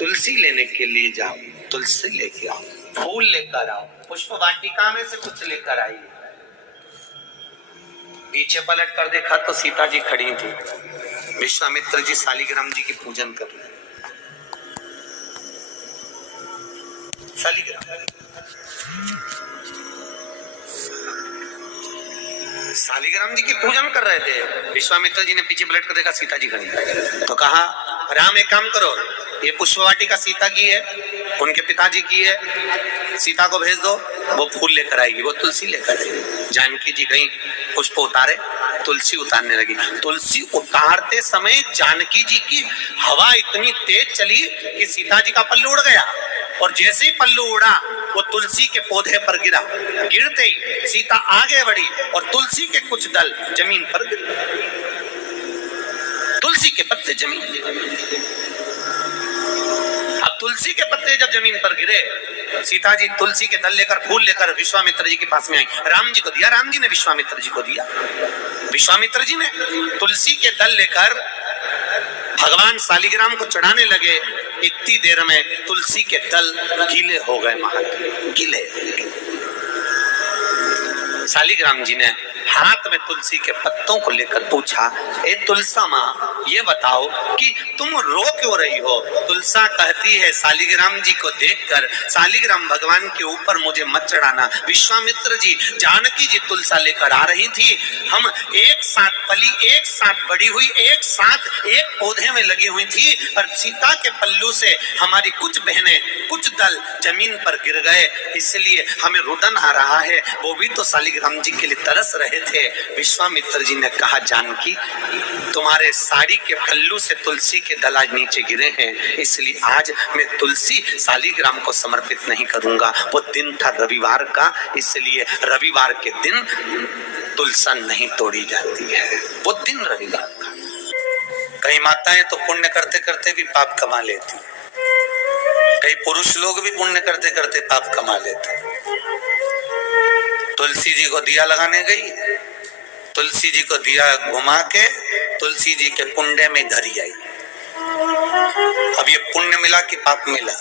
तुलसी लेने के लिए जाओ, तुलसी लेके आओ, फूल लेकर आओ, पुष्प वाटिका में से कुछ लेकर आई। पीछे पलट कर देखा तो सीता जी खड़ी थी, विश्वामित्र जी शालिग्राम जी की पूजन कर रहे। शालिग्राम जी की पूजन कर रहे थे। विश्वामित्र जी ने पीछे पलट कर देखा, सीता जी खड़ी। तो कहा, राम एक काम करो, ये पुष्पवाटिका सीता की है, उनके पिताजी की है, सीता को भेज दो, वो फूल लेकर आएगी, वो तुलसी लेकर आएगी। जानकी जी गई, पुष्प उतारे, तुलसी उतारने लगी। तुलसी उतारते समय जानकी जी की हवा इतनी तेज चली कि सीता जी का पल्लू उड़ गया, और जैसे ही पल्लू उड़ा वो तुलसी के पौधे पर गिरा। गिरते ही सीता आगे बढ़ी और तुलसी के कुछ दल जमीन पर गिरे, तुलसी के पत्ते जमीन। अब तुलसी के पत्ते जब जमीन पर गिरे, सीता जी तुलसी के दल लेकर, फूल लेकर विश्वामित्र जी के पास में आई। राम जी को दिया, राम जी ने विश्वामित्र जी को दिया। विश्वामित्र जी ने तुलसी के दल लेकर भगवान शालिग्राम को चढ़ाने लगे। इतनी देर में तुलसी के दल गीले हो गए, महाराज गीले। शालिग्राम जी ने हाथ में तुलसी के पत्तों को लेकर पूछा, ए तुलसा माँ, ये बताओ कि तुम रो क्यों रही हो? तुलसा कहती है, शालिग्राम जी को देखकर, शालिग्राम भगवान के ऊपर मुझे मत चढ़ाना। विश्वामित्र जी, जानकी जी तुलसा लेकर आ रही थी, हम एक साथ पली, एक साथ बड़ी हुई, एक साथ एक पौधे में लगी हुई थी, और सीता के पल्लू से हमारी कुछ बहनें, कुछ दल जमीन पर गिर गए, इसलिए हमें रुदन आ रहा है। वो भी तो शालिग्राम जी के लिए तरस रहे थे। विश्वामित्र जी ने कहा, जानकी, तुम्हारे साड़ी के पल्लू से तुलसी के दल आज नीचे गिरे हैं, इसलिए आज मैं तुलसी शालिग्राम को समर्पित नहीं करूंगा। वो दिन था रविवार का, इसलिए रविवार के दिन तुलसा नहीं तोड़ी जाती है, वो दिन रविवार का। कई माताएं तो पुण्य करते करते भी पाप कमा लेती, कई पुरुष लोग भी पुण्य करते करते पाप कमा लेते। तुलसी जी को दिया लगाने गई, तुलसी जी को दिया घुमा के तुलसी जी के कुंडे में धरी आई। अब ये पुण्य मिला कि पाप मिला?